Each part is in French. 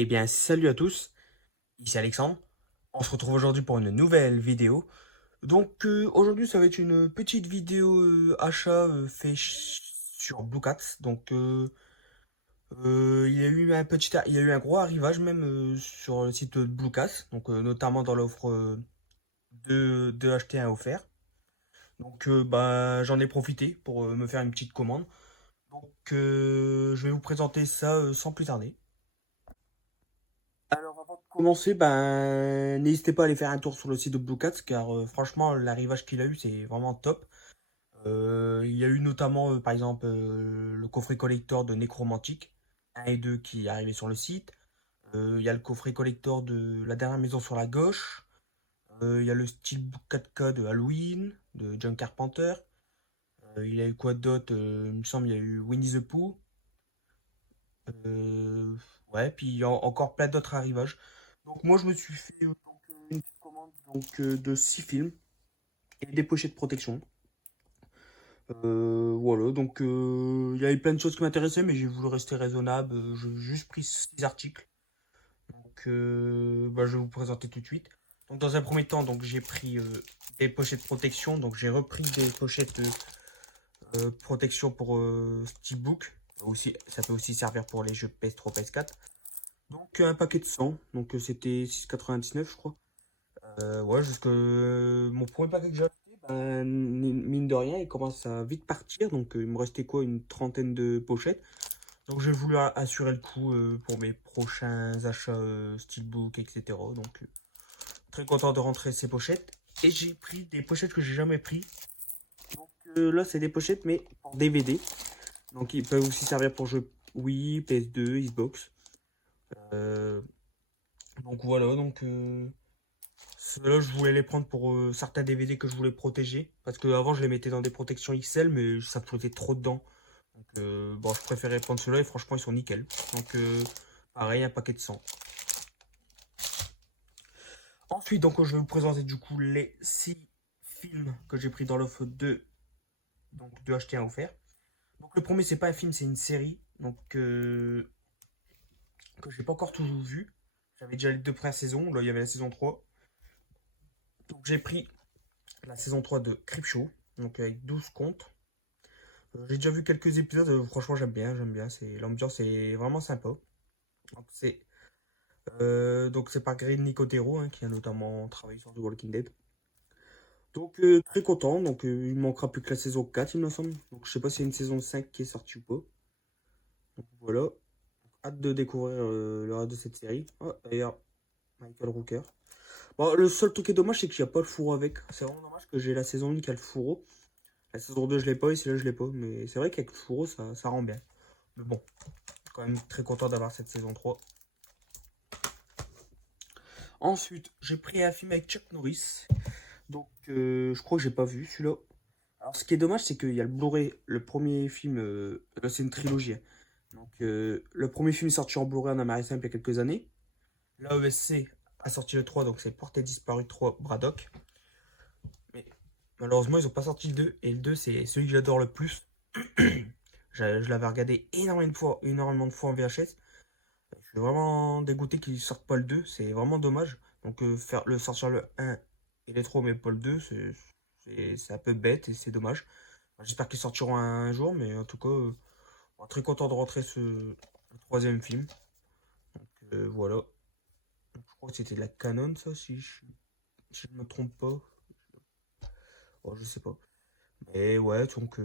Eh bien, salut à tous, ici Alexandre. On se retrouve aujourd'hui pour une nouvelle vidéo. Donc, aujourd'hui, ça va être une petite vidéo achat fait sur Blue Cat. Donc, il y a eu il y a eu un gros arrivage même sur le site de Blue Cat. Donc, notamment dans l'offre de acheter un offert. Donc, bah, j'en ai profité pour me faire une petite commande. Donc, je vais vous présenter ça sans plus tarder. Alors avant de commencer, ben n'hésitez pas à aller faire un tour sur le site de Blue Cats car franchement l'arrivage qu'il a eu c'est vraiment top. Il y a eu notamment par exemple le coffret collector de Necromantic 1 et 2 qui est arrivé sur le site. Il y a le coffret collector de La Dernière Maison sur la Gauche. Il y a le Steelbook 4K de Halloween de John Carpenter. Il y a eu quoi d'autre? Il me semble il y a eu Winnie the Pooh. Euh, ouais, puis il y a encore plein d'autres arrivages. Donc moi je me suis fait une petite commande de 6 films et des pochettes de protection. Voilà, donc il y avait plein de choses qui m'intéressaient, mais j'ai voulu rester raisonnable. J'ai juste pris 6 articles. Donc bah, je vais vous présenter tout de suite. Donc dans un premier temps, donc j'ai pris des pochettes de protection. Donc j'ai repris des pochettes protection pour Steelbook. Aussi, ça peut aussi servir pour les jeux PS3, PS4. Donc un paquet de 100, donc c'était 6,99 je crois. Ouais, jusque mon premier paquet que j'ai acheté, ben, mine de rien, il commence à vite partir, donc il me restait quoi, une trentaine de pochettes. Donc j'ai voulu assurer le coup pour mes prochains achats Steelbook, etc. Donc très content de rentrer ces pochettes. Et j'ai pris des pochettes que j'ai jamais pris. Donc là c'est des pochettes mais pour DVD. Donc ils peuvent aussi servir pour jeux Wii, PS2, Xbox. Euh, donc voilà, donc ceux-là, je voulais les prendre pour certains DVD que je voulais protéger. Parce que avant, je les mettais dans des protections XL, mais ça me foutait trop dedans. Donc, bon, je préférais prendre ceux-là et franchement, ils sont nickel. Donc, pareil, un paquet de 100. Ensuite, donc, je vais vous présenter du coup les 6 films que j'ai pris dans l'offre de acheter un offert. Donc, le premier, c'est pas un film, c'est une série. Donc, que j'ai pas encore tout vu. J'avais déjà les deux premières saisons. Là, il y avait la saison 3. Donc, j'ai pris la saison 3 de Creepshow. Donc, avec 12 comptes. J'ai déjà vu quelques épisodes, franchement j'aime bien, c'est l'ambiance est vraiment sympa. Donc c'est par Greg Nicotero hein, qui a notamment travaillé sur The Walking Dead. Donc très content, donc il ne manquera plus que la saison 4 il me semble. Donc je sais pas s'il y a une saison 5 qui est sortie ou pas. Donc voilà, hâte de découvrir le reste de cette série. Ah, d'ailleurs, Michael Rooker. Bon, le seul truc qui est dommage, c'est qu'il n'y a pas le fourreau avec. C'est vraiment dommage que j'ai la saison 1 qui a le fourreau. La saison 2 je l'ai pas et celle-là je l'ai pas. Mais c'est vrai qu'avec le fourreau ça rend bien. Mais bon, quand même très content d'avoir cette saison 3. Ensuite, j'ai pris un film avec Chuck Norris. Donc, je crois que j'ai pas vu celui-là. Alors, ce qui est dommage, c'est qu'il y a le Blu-ray. Le premier film, là, c'est une trilogie, hein. Donc, le premier film est sorti en Blu-ray en Amérique simple il y a quelques années. L'AESC a sorti le 3, donc c'est Porté disparu 3 Braddock. Mais malheureusement, ils ont pas sorti le 2. Et le 2, c'est celui que j'adore le plus. Je l'avais regardé énormément de fois en VHS. Je suis vraiment dégoûté qu'ils sortent pas le 2, c'est vraiment dommage. Donc sortir le 1 et les 3 mais pas le 2, c'est un peu bête et c'est dommage. J'espère qu'ils sortiront un jour, mais en tout cas, très content de rentrer le troisième film. Donc voilà. Donc, je crois que c'était de la Canon, ça, si je ne me trompe pas. Bon, je sais pas. Mais ouais, donc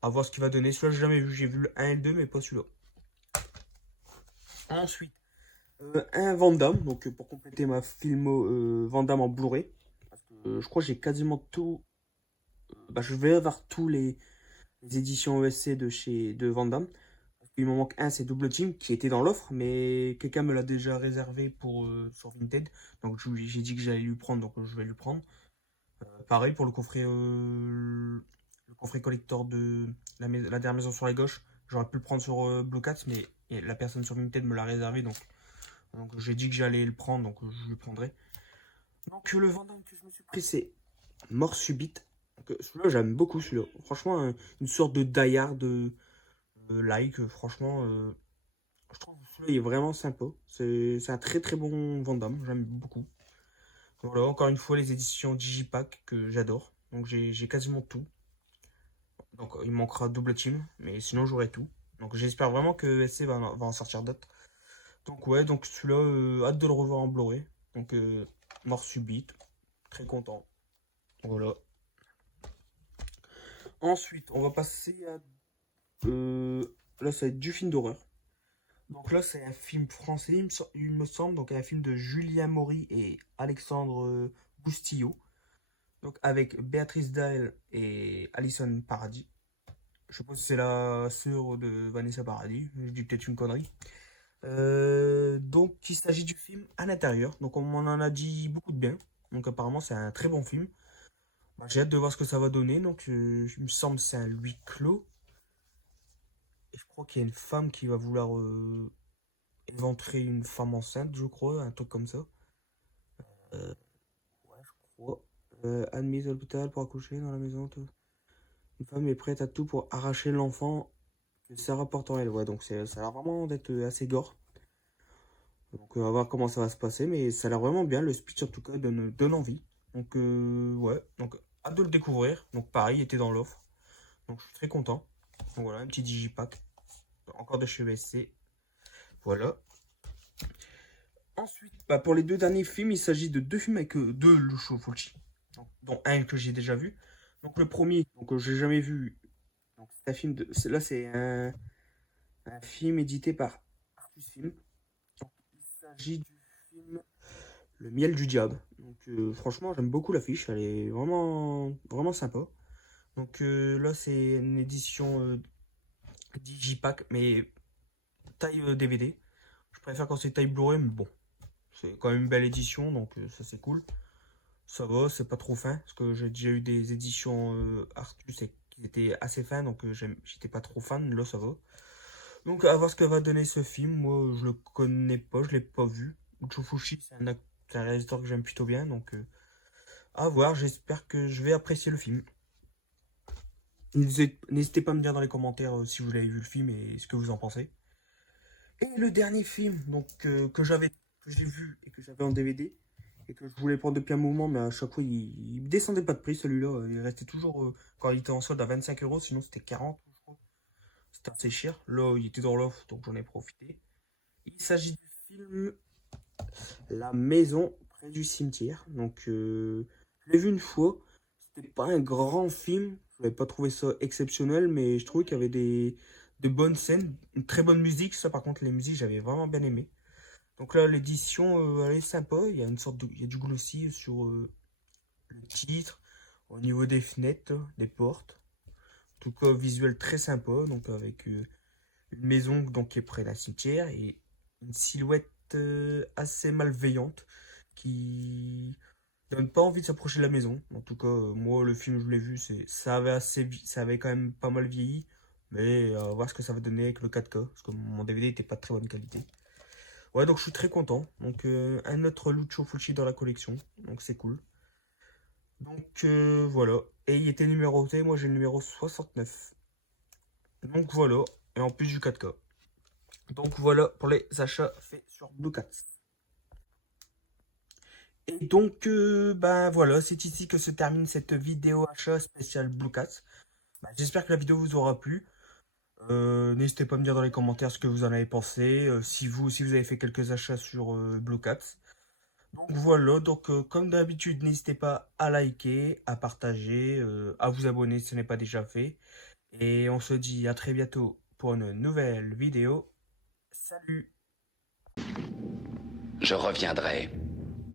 à voir ce qu'il va donner. Celui-là, j'ai jamais vu. J'ai vu le 1 et le 2, mais pas celui-là. Ensuite, un Van Damme, donc pour compléter ma filmo Van Damme en Blu-ray. Parce que je crois que j'ai quasiment tout. Bah, je vais avoir tous les éditions ESC de Van Damme. Parce qu'il m'en manque un, c'est Double Team, qui était dans l'offre, mais quelqu'un me l'a déjà réservé pour sur Vinted. Donc j'ai dit que j'allais lui prendre, donc je vais lui prendre. Pareil pour le coffret collector de la dernière maison sur la gauche. J'aurais pu le prendre sur Blue Cat, mais la personne sur Vinted me l'a réservé, donc j'ai dit que j'allais le prendre, donc je le prendrai. Donc le Vandame que je me suis pris, c'est Mort Subite. Donc, celui-là, j'aime beaucoup celui-là. Franchement, une sorte de die-hard like. Franchement, je trouve celui-là il est vraiment sympa. C'est un très très bon Van Damme, j'aime beaucoup. Voilà, encore une fois, les éditions Digipack que j'adore. Donc j'ai quasiment tout. Donc il me manquera Double Team, mais sinon j'aurai tout. Donc j'espère vraiment que SC va en sortir d'autres. Donc ouais, donc celui-là, hâte de le revoir en Blu-ray. Donc mort subite, très content. Voilà. Ensuite, on va passer à... là, ça va être du film d'horreur. Donc là, c'est un film français, il me semble. Donc un film de Julien Maury et Alexandre Boustillo. Donc avec Béatrice Dalle et Alison Paradis. Je suppose que c'est la sœur de Vanessa Paradis. Je dis peut-être une connerie. Donc il s'agit du film À l'intérieur. Donc on m'en en a dit beaucoup de bien. Donc apparemment c'est un très bon film. Bah, j'ai hâte de voir ce que ça va donner. Donc il me semble que c'est un huis clos. Et je crois qu'il y a une femme qui va vouloir éventrer une femme enceinte, je crois, un truc comme ça. Euh, ouais, je crois. Admise à l'hôpital pour accoucher dans la maison. Une femme est prête à tout pour arracher l'enfant que Sarah porte en elle. Ouais, donc ça a l'air vraiment d'être assez gore. Donc on va voir comment ça va se passer, mais ça a l'air vraiment bien. Le speech en tout cas donne envie. Donc ouais, donc hâte de le découvrir. Donc pareil, il était dans l'offre. Donc je suis très content. Donc voilà, un petit digipack. Encore de chez VSC. Voilà. Ensuite, bah, pour les deux derniers films, il s'agit de deux films avec deux Lucio Fulci. Dont un que j'ai déjà vu. Donc le premier, donc j'ai jamais vu. Donc c'est un film de. Là c'est un film édité par Artus Film. Donc, il s'agit du film Le miel du diable. Donc franchement j'aime beaucoup l'affiche, elle est vraiment vraiment sympa. Donc là c'est une édition Digipack mais taille DVD. Je préfère quand c'est taille Blu-ray mais bon. C'est quand même une belle édition donc ça c'est cool. Ça va, c'est pas trop fin parce que j'ai déjà eu des éditions Artus et qui étaient assez fins donc j'étais pas trop fan, là ça va. Donc à voir ce que va donner ce film, moi je le connais pas, je l'ai pas vu. Joe Fushi c'est un réalisateur que j'aime plutôt bien donc à voir, j'espère que je vais apprécier le film. N'hésitez pas à me dire dans les commentaires si vous l'avez vu le film et ce que vous en pensez. Et le dernier film donc que j'ai vu et que j'avais en DVD et que je voulais prendre depuis un moment, mais à chaque fois il descendait pas de prix celui-là. Il restait toujours quand il était en solde à 25 €, sinon c'était 40 je crois. C'était assez cher. Là il était dans l'offre donc j'en ai profité. Il s'agit du film La maison près du cimetière. Donc je l'ai vu une fois. C'était pas un grand film. Je n'avais pas trouvé ça exceptionnel, mais je trouvais qu'il y avait de bonnes scènes, une très bonne musique. Ça, par contre, les musiques, j'avais vraiment bien aimé. Donc là, l'édition, elle est sympa. Il y a il y a du glossy sur le titre, au niveau des fenêtres, des portes. En tout cas, visuel très sympa. Donc avec une maison donc qui est près d'un cimetière et une silhouette assez malveillante qui donne pas envie de s'approcher de la maison. En tout cas, moi, le film, je l'ai vu, ça avait quand même pas mal vieilli. Mais on va voir ce que ça va donner avec le 4K. Parce que mon DVD était pas de très bonne qualité. Ouais, donc je suis très content. Donc, un autre Lucio Fulci dans la collection. Donc, c'est cool. Donc, voilà. Et il était numéroté. Moi, j'ai le numéro 69. Donc, voilà. Et en plus du 4K. Donc, voilà pour les achats faits sur Blue Cat. Et donc, ben voilà, c'est ici que se termine cette vidéo achat spéciale Blue Cat. Ben, j'espère que la vidéo vous aura plu. N'hésitez pas à me dire dans les commentaires ce que vous en avez pensé, si vous avez fait quelques achats sur Blue Cat. Donc voilà, donc comme d'habitude, n'hésitez pas à liker, à partager, à vous abonner si ce n'est pas déjà fait. Et on se dit à très bientôt pour une nouvelle vidéo. Salut! Je reviendrai.